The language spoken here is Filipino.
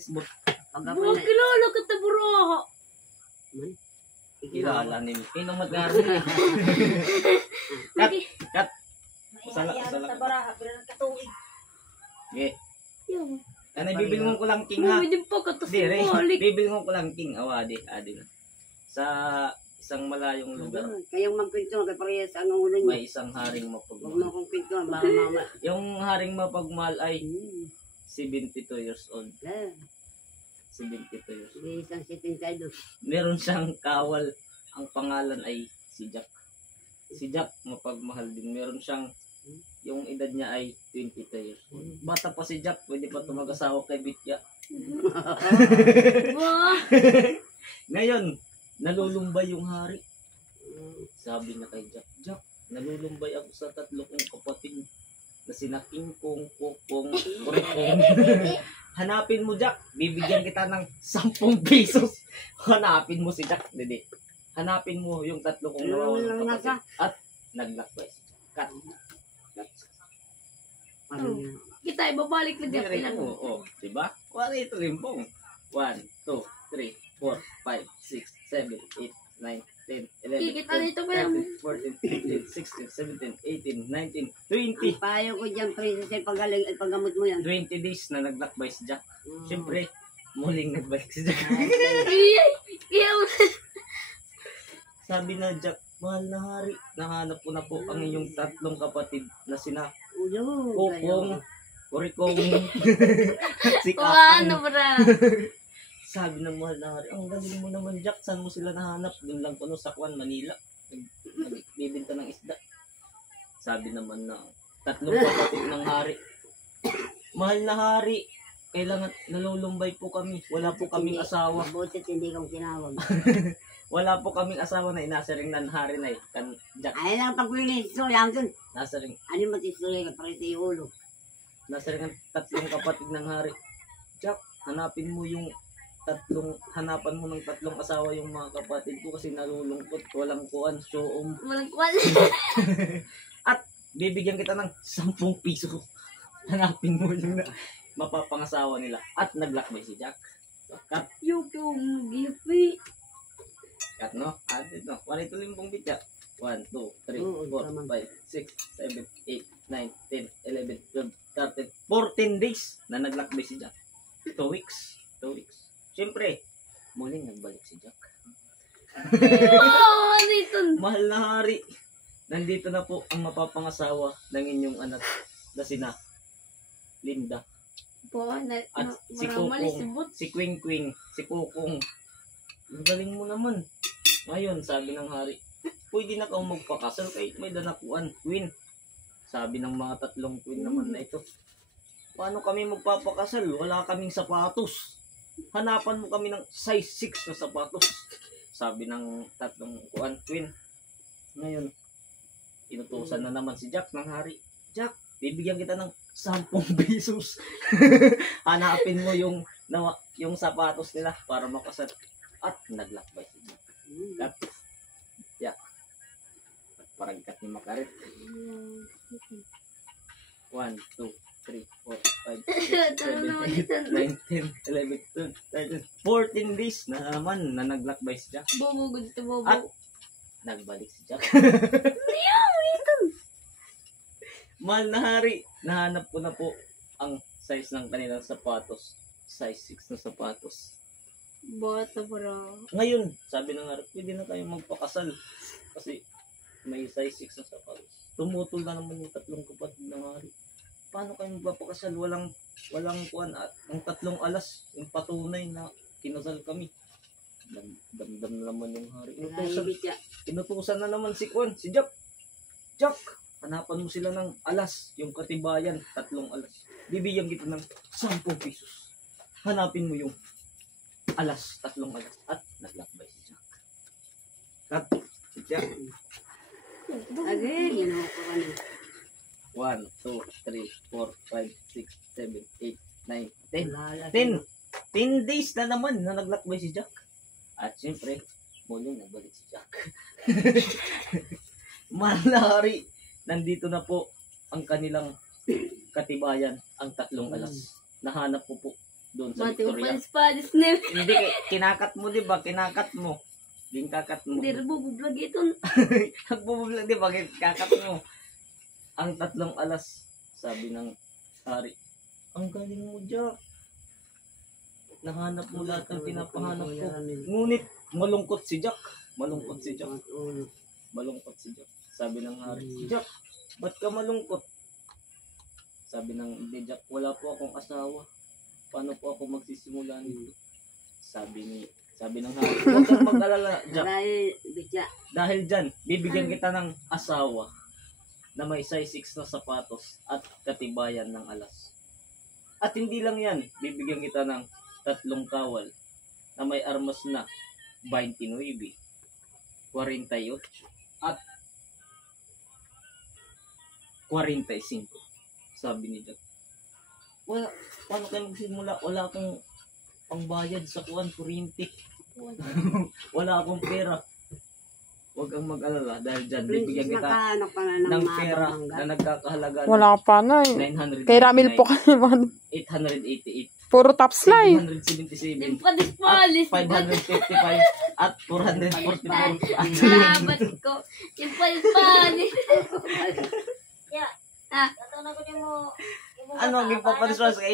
Isbot. Buwag kilala ka taburaha. Kilala ni Inong Magari. Kat. Kat. Usala. Tabaraha, pero nagkatuig. Okay. Yung. Ano, bibilngon ko lang king ha. Mami din pa katas Dire, balik. bibilngon ko lang king. Adi na. Sa isang malayong lugar, Kayong magpinto, kay parehas ang ulo niyo. may isang haring Huwag mo mapagmahal. akong pinto, baka mama. Yung haring mapagmahal ay 72 years old. 72 years old. May isang siting tayo. Meron siyang kawal. Ang pangalan ay si Jack. Si Jack mapagmahal din. Meron siyang, yung edad niya ay 22 years old. Bata pa si Jack, pwede pa tumag-asawa kay Bitya. Wah. Ngayon, nalulumbay yung hari. Sabi niya kay Jack, Jack, nalulumbay ako sa 3 kong kapatid na sina King Kong, Kokong, Kurikong. Hanapin mo, Jack. Bibigyan kita ng 10 pesos. Hanapin mo si Jack. Hindi. Hanapin mo yung 3 kong nawawang kapatid. At naglakbay si Jack. Cut. Kita ay babalik na dyan. Dire mo. Oh, diba? Wala ito limpong. 1, 2, 3, 4, 5, 6, 7, 8, 9, 10, 11, Kikita nito ba 13, 14, 15, 16, 17, 18, 19, 20. Payo ko dyan, princess, ay pagaling at paggamot mo yan. 20 days na naglakbay si Jack. Siyempre, muling nagbalik si Jack. Sabi na Jack, mahal na hari, nahanap ko na po ang inyong 3 kapatid na sina Ulo, Kokong, Kurikong, si Ano Kakang. bra? Sabi ng mahal na hari, ang galing mo naman Jack, saan mo sila nahanap? Doon lang kuno sa Kwan, Manila. Nagbibinta ng isda. Sabi naman na 3 kapatid ng hari. Mahal na hari, kailangan nalulumbay po kami. Wala po kaming asawa. Butit hindi kong tinawag. Wala po kaming asawa na inasaring ng hari na kan Jack. Ay lang pagwilis, so lang dun. Nasaring, Ano mo tisuri ka parang sa ulo? nasaring ang 3 kapatid ng hari. Jack, hanapin mo yung hanapan mo ng 3 asawa yung mga kapatid ko kasi nalulungkot, walang kuan, shoom. Walang kwan. At bibigyan kita ng 10 piso. Hanapin mo yung mapapangasawa nila. At naglakbay si Jack. So, cut. Yung gipi. Cut, no? At ito, wala ito limpong bitya. 1, 2, 3, Oo, 4, tama. 5, 6, 7, 8, 9, 10, 11, 12, 13, 14 days na naglakbay si Jack. 2 weeks. 2 weeks. Siyempre, muling nagbalik si Jack. Oh, ano ito? Mahal na hari, nandito na po ang mapapangasawa ng inyong anak na sina Linda. Po, At si maramali Kokong, sibot. si Quing Quing, si Kokong. Ang galing mo naman. Ngayon, sabi ng hari, pwede na kang magpakasal kay may danakuan, Queen. Sabi ng mga 3 queen naman na ito, paano kami magpapakasal? Wala kaming sapatos. Hanapan mo kami ng size 6 na sapatos. Sabi ng 3 queen. Ngayon, inutusan na naman si Jack ng hari. Jack, bibigyan kita ng 10 pesos. Hanapin mo yung sapatos nila para makasal. At naglakbay si Jack. Cut. Yeah. Paragkat ni Makarit. 1, 2, 3, 4, 5, 6, 7, 8, 9, 10, 11, 12, 13, 14 days na naman na naglakbay si Jack. Bobo, gusto bobo. At nagbalik si Jack. Mahal na hari, nahanap ko na po ang size ng kanilang sapatos. Size 6 na sapatos. Bata bra. Ngayon, sabi ng hari, pwede na tayo magpakasal. Kasi may size 6 na sapatos. Tumutol na naman yung 3 kapatid ng hari. Paano kayo magpapakasal? Walang kuan at ang 3 alas, yung patunay na kinasal kami. Damdam na naman yung hari. Inutusan na naman si kuan, si Jack. Jack, hanapan mo sila ng alas, yung katibayan, 3 alas. Bibigyan kita ng 10 pesos. Hanapin mo yung alas, 3 alas. At naglakbay si Jack. Cut. Si Jack. Again, yun ako ka na. 1, 2, 3, 4, 5, 6, 7, 8, 9, 10. Lala. 10 days na naman na naglakbay si Jack. At siyempre, muling nagbalik si Jack. Mahal na hari, nandito na po ang kanilang katibayan, ang 3 alas. Nahanap ko po Doon sa Mati ko Victoria. panis-panis na. Hindi, kinakat mo, di ba? Kinakat mo. Yung kakat mo. Hindi rin bubublog ito. Nagbubugla, di ba? Kakat mo. Ang 3 alas, sabi ng hari. Ang galing mo, Jack. Nahanap mo lahat ng pinapahanap ko. Ngunit, malungkot si Jack. Malungkot si Jack. Ulo. Malungkot si Jack. Sabi ng hari, Jack, ba't ka malungkot? Sabi ng hindi, Jack, wala po akong asawa. Paano po ako magsisimula nito? Sabi ng hari, huwag kang mag-alala, Jack. Dahil, bitya. Dahil dyan, bibigyan kita ng asawa na may size 6 na sapatos at katibayan ng alas. At hindi lang yan, bibigyan kita ng 3 kawal na may armas na 29, 48 at 45. Sabi ni Jack. Wala, paano kayo magsimula? Wala akong pangbayad sa kuryente. Wala akong pera. Huwag kang mag-alala dahil dyan bibigyan kita Nakahanap ka na ng ng mga pera bangga. na nagkakahalaga ng Wala ka pa na eh. 900. Kay Ramil po kami man. 888. Puro tops na eh. 777. Yung panis-panis. At 555 at 444 at Salamat ko. Yung panis-panis. Ya. Ah. Ito na ko mo. ano ang ipapaniswas